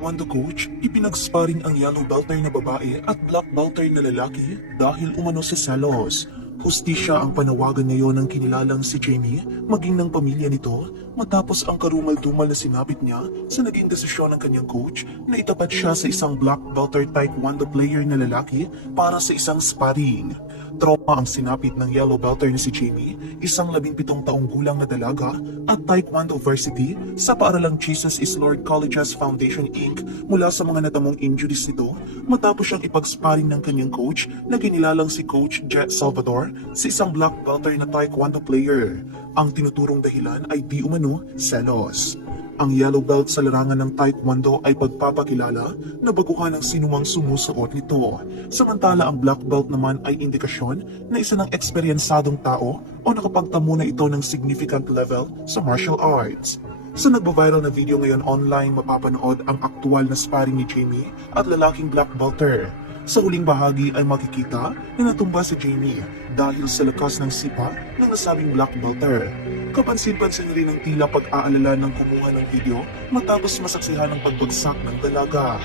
Taekwondo coach, ipinagsparing ang yellow belter na babae at black belter na lalaki dahil umano sa selos. Hustisya ang panawagan ngayon ng kinilalang si Jamie, maging ng pamilya nito, matapos ang karumal-dumal na sinapit niya sa naging desisyon ng kanyang coach na itapat siya sa isang black belter Taekwondo player na lalaki para sa isang sparring. Trauma ang sinapit ng yellow belter na si Jamie, isang 17 taong gulang na dalaga at Taekwondo varsity sa paaralang Jesus is Lord Colleges Foundation Inc. mula sa mga natamong injuries nito matapos siyang ipag-sparring ng kanyang coach na kinilalang si Coach Jet Salvador sa isang black belter na Taekwondo player. Ang tinuturong dahilan ay di umano selos. Ang yellow belt sa larangan ng Taekwondo ay pagpapakilala na baguhan ng sinumang sumusuot nito. Samantala ang black belt naman ay indikasyon na isa ng eksperyensadong tao o nakapagtamo na ito ng significant level sa martial arts. Sa nagba-viral na video ngayon online, mapapanood ang aktual na sparring ni Jamie at lalaking black belter. Sa huling bahagi ay makikita na natumba si Jamie dahil sa lakas ng sipa ng nasabing black belter. Kapansin-pansin rin ang tila pag-aalala ng kumuha ng video matapos masaksihan ang pagbagsak ng dalaga.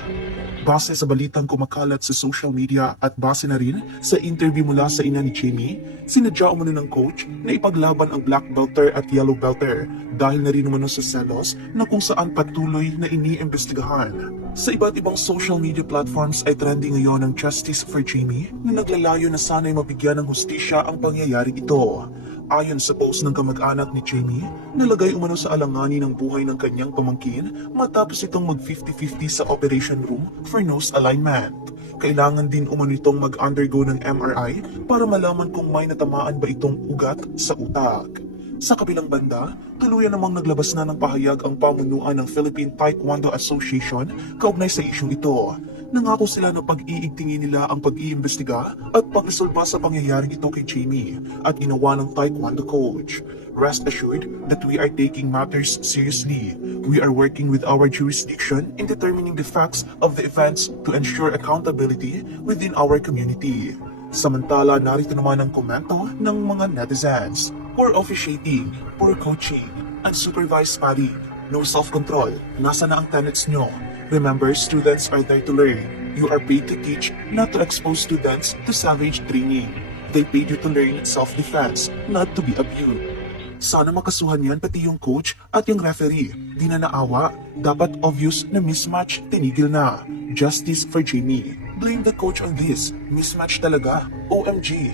Base sa balitang kumakalat sa social media at base na rin sa interview mula sa ina ni Jamie, sinadya umano ng coach na ipaglaban ang black belter at yellow belter dahil na rin umano sa selos na kung saan patuloy na iniimbestigahan. Sa iba't ibang social media platforms ay trending ngayon ang Justice for Jamie na naglalayo na sana'y mabigyan ng hustisya ang pangyayari ito. Ayon sa post ng kamag-anak ni Jamie, nalagay umano sa alanganin ng buhay ng kanyang pamangkin matapos itong mag 50-50 sa operation room for nose alignment. Kailangan din umano itong mag-undergo ng MRI para malaman kung may natamaan ba itong ugat sa utak. Sa kabilang banda, tuluyan namang naglabas na ng pahayag ang pamunuan ng Philippine Taekwondo Association kaugnay sa isyong ito. Nangako sila na pag-iigtingin nila ang pag-iimbestiga at pag-resolba sa pangyayaring ito kay Jamie at ginawa ng Taekwondo coach. Rest assured that we are taking matters seriously. We are working with our jurisdiction in determining the facts of the events to ensure accountability within our community. Samantala, narito naman ang komento ng mga netizens. Poor officiating, poor coaching, unsupervised sparring, no self-control. Nasa na ang tenets nyo? Remember, students are there to learn. You are paid to teach, not to expose students to savage training. They paid you to learn self-defense, not to be abused. Sana makasuhan yan pati yung coach at yung referee. Di na naawa. Dapat obvious na mismatch, tinigil na. Justice for Jamie. Blame the coach on this. Mismatch talaga. OMG.